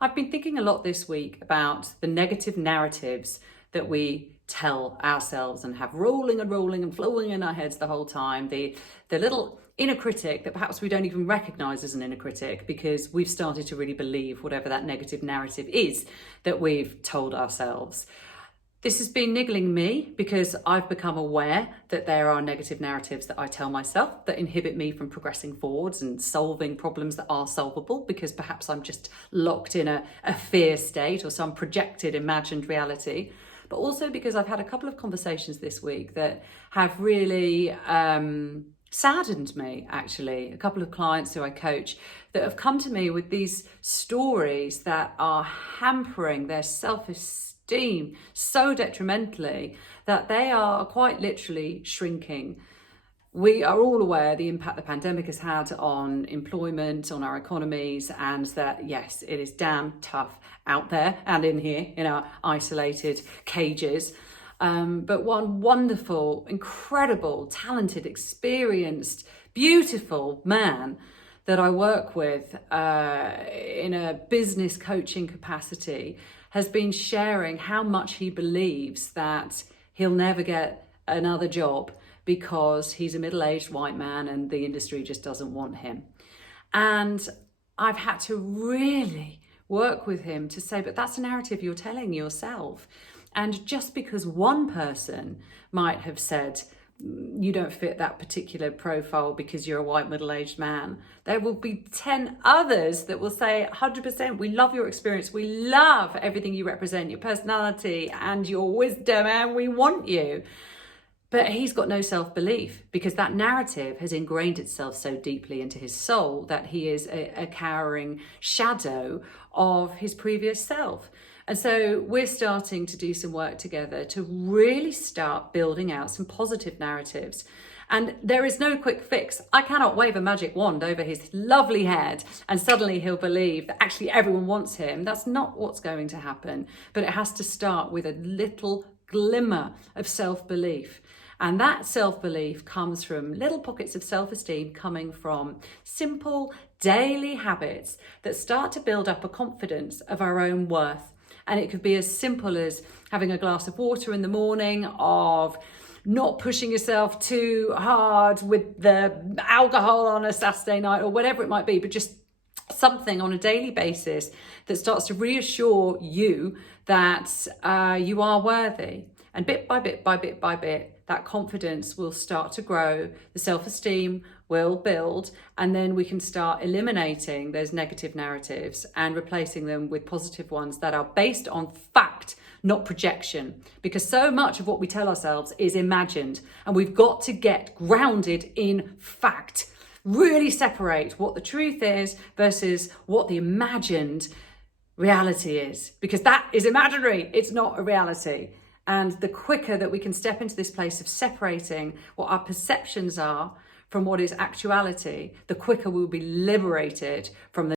I've been thinking a lot this week about the negative narratives that we tell ourselves and have rolling and rolling and flowing in our heads the whole time. The little inner critic that perhaps we don't even recognize as an inner critic because we've started to really believe whatever that negative narrative is that we've told ourselves. This has been niggling me because I've become aware that there are negative narratives that I tell myself that inhibit me from progressing forwards and solving problems that are solvable, because perhaps I'm just locked in a fear state or some projected imagined reality. But also because I've had a couple of conversations this week that have really saddened me, actually. A couple of clients who I coach that have come to me with these stories that are hampering their self-esteem so detrimentally that they are quite literally shrinking. We are all aware the impact the pandemic has had on employment, on our economies, and that, yes, it is damn tough out there and in here in our isolated cages. But one wonderful, incredible, talented, experienced, beautiful man that I work with in a business coaching capacity has been sharing how much he believes that he'll never get another job because he's a middle-aged white man and the industry just doesn't want him. And I've had to really work with him to say, but that's a narrative you're telling yourself. And just because one person might have said, you don't fit that particular profile because you're a white middle-aged man, there will be 10 others that will say 100%, we love your experience, we love everything you represent, your personality and your wisdom, and we want you. But he's got no self-belief because that narrative has ingrained itself so deeply into his soul that he is a cowering shadow of his previous self. And so we're starting to do some work together to really start building out some positive narratives. And there is no quick fix. I cannot wave a magic wand over his lovely head and suddenly he'll believe that actually everyone wants him. That's not what's going to happen. But it has to start with a little glimmer of self-belief. And that self-belief comes from little pockets of self-esteem coming from simple daily habits that start to build up a confidence of our own worth. And it could be as simple as having a glass of water in the morning, of not pushing yourself too hard with the alcohol on a Saturday night or whatever it might be, but just something on a daily basis that starts to reassure you that you are worthy. And bit by bit, by bit by bit, that confidence will start to grow, the self-esteem will build, and then we can start eliminating those negative narratives and replacing them with positive ones that are based on fact, not projection. Because so much of what we tell ourselves is imagined, and we've got to get grounded in fact. Really separate what the truth is versus what the imagined reality is, because that is imaginary, it's not a reality. And the quicker that we can step into this place of separating what our perceptions are from what is actuality, the quicker we'll be liberated from the